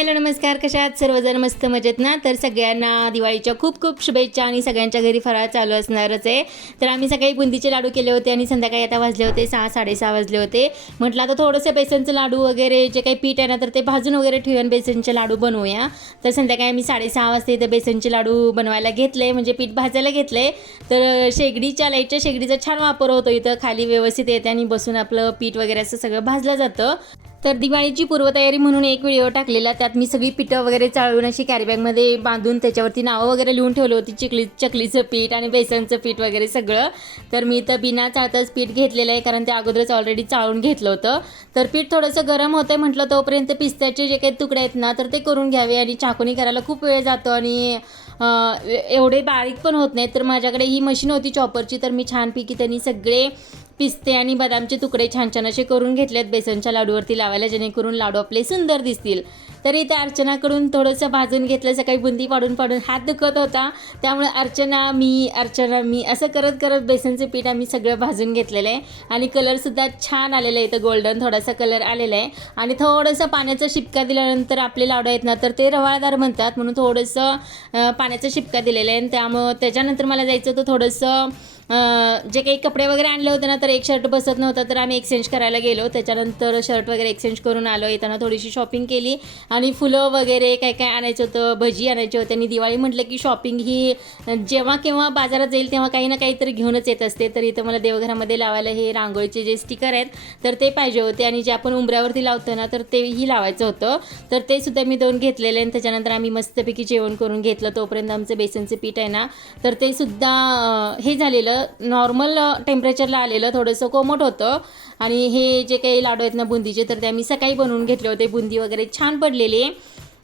Hello नमस्कार, कशा आहात सर्वजण? मस्त मजेत ना? तर सगळ्यांना दिवाळीच्या खूप खूप शुभेच्छा आणि सगळ्यांच्या घरी फराळ चालू असणारच आहे. तर आम्ही सकाळी बुंदीचे लाडू केले होते आणि संध्याकाळी आता वाजले होते 6-6:30 वाजले होते. म्हटलं आता थोडंसं बेसनचं लाडू वगैरे जे काही पीठ आहे ना, तर ते भाजून वगैरे ठेवून बेसनचे लाडू बनवूया. तर संध्याकाळी आम्ही 6:30 वाजता इथं बेसनचे लाडू बनवायला घेतले, म्हणजे पीठ भाजायला घेतले. तर लाईटच्या शेगडीचा छान वापर होतो इथं. खाली व्यवस्थित येते आणि बसून आपलं पीठ वगैरे असं सगळं भाजलं जातं. तर दिवाळीची पूर्वतयारी म्हणून एक व्हिडिओ टाकलेला, त्यात मी सगळी पिठं वगैरे चाळून अशी कॅरीबॅगमध्ये बांधून त्याच्यावरती नावं वगैरे लिहून ठेवली होती. चकलीचं पीठ आणि बेसनचं पीठ वगैरे सगळं. तर मी तर बिना चाळताच पीठ घेतलेलं आहे, कारण ते अगोदरच ऑलरेडी चाळून घेतलं होतं. तर पीठ थोडंसं गरम होतं म्हटलं तोपर्यंत पिस्त्याचे जे काही तुकडे आहेत ना, तर ते करून घ्यावे. आणि चाकूनी करायला खूप वेळ जातो आणि एवढे बारीक पण होत नाहीत. तर माझ्याकडे ही मशीन होती चॉपरची, तर मी छानपैकी त्यांनी सगळे पिस्ते आणि बदामचे तुकडे छान छान असे करून घेतलेत बेसनच्या लाडूवरती लावायला, जेणेकरून लाडू आपले सुंदर दिसतील. तरी त्या अर्चनाकडून थोडंसं भाजून घेतलं. सकाळी बुंदी पाडून पाडून हात दुखत होता, त्यामुळे अर्चना मी असं करत करत बेसनचं पीठ आम्ही सगळं भाजून घेतलेलं आहे. आणि कलरसुद्धा छान आलेला आहे, इथं गोल्डन थोडासा कलर आलेला आहे. आणि थोडंसं पाण्याचा शिपका दिल्यानंतर आपले लाडू आहेत ना, तर ते रवाळदार म्हणतात, म्हणून थोडंसं पाण्याचा शिपका दिलेला आहे. आणि त्यामुळं त्याच्यानंतर मला जायचं होतं थोडंसं जे काही कपडे वगैरे आणले होते ना, तर एक शर्ट बसत नव्हता, तर आम्ही एक्सचेंज करायला गेलो. त्याच्यानंतर शर्ट वगैरे एक्सचेंज करून आलो. येताना थोडीशी शॉपिंग केली आणि फुलं वगैरे काय काय आणायचं होतं, भजी आणायचे होते. आणि दिवाळी म्हटलं की शॉपिंग ही जेव्हा केव्हा बाजारात जाईल तेव्हा काही ना काहीतरी घेऊनच येत असते. तर इथं मला देवघरामध्ये लावायला हे रांगोळीचे जे स्टिकर आहेत तर ते पाहिजे होते, आणि जे आपण उंबऱ्यावरती लावतो ना, तर तेही लावायचं होतं. तर ते सुद्धा मी 2 घेतलेले. आणि त्याच्यानंतर आम्ही मस्तपैकी जेवण करून घेतलं. तोपर्यंत आमचं बेसनचं पीठ आहे ना, तर ते सुद्धा हे झालेलं, नॉर्मल टेम्परेचरला आलेलं, थोडंसं कोमट होतं. आणि हे जे काही लाडू आहेत ना बुंदीचे, तर ते आम्ही सकाळी बनवून घेतले होते. बुंदी वगैरे छान पडलेली आहे.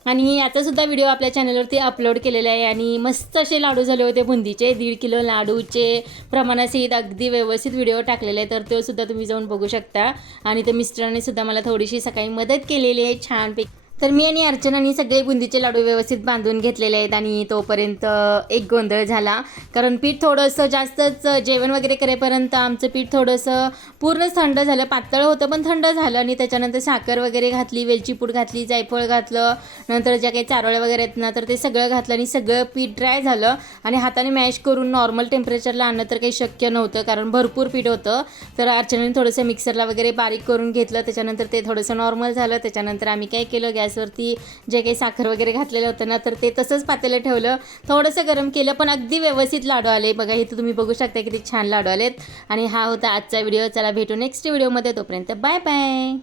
आणि याचासुद्धा व्हिडिओ आपल्या चॅनलवरती अपलोड केलेला आहे. आणि मस्त असे लाडू झाले होते बुंदीचे. 1.5 किलो लाडूचे प्रमाणासहित अगदी व्यवस्थित व्हिडिओ टाकलेले आहे, तर तो सुद्धा तुम्ही जाऊन बघू शकता. आणि ते मिस्टरांनी सुद्धा मला थोडीशी सकाळी मदत केलेली आहे छानपैकी. तर मी आणि अर्चनानी सगळे बुंदीचे लाडू व्यवस्थित बांधून घेतलेले आहेत. आणि तोपर्यंत एक गोंधळ झाला, कारण पीठ थोडंसं जास्तच जेवण वगैरे करेपर्यंत आमचं पीठ थोडंसं पूर्णच थंड झालं. पातळ होतं पण थंड झालं. आणि त्याच्यानंतर साखर वगैरे घातली, वेलची पूड घातली, जायफळ घातलं, नंतर ज्या काही चारोळ्या वगैरे आहेत ना, तर ते सगळं घातलं आणि सगळं पीठ ड्राय झालं. आणि हाताने मॅश करून नॉर्मल टेम्परेचरला आणणं तर काही शक्य नव्हतं, कारण भरपूर पीठ होतं. तर अर्चनाने थोडंसं मिक्सरला वगैरे बारीक करून घेतलं. त्याच्यानंतर ते थोडंसं नॉर्मल झालं. त्याच्यानंतर आम्ही काय केलं, गॅसवरती जे काही साखर वगैरे घातलेलं होतं ना, तर ते तसंच पातेलं ठेवलं, थोडंसं गरम केलं, पण अगदी व्यवस्थित लाडू आले. बघा इथं तुम्ही बघू शकता किती छान लाडू आलेत. आणि हा होता आजचा व्हिडिओ. चला भेटू नेक्स्ट व्हिडिओमध्ये, तोपर्यंत बाय बाय.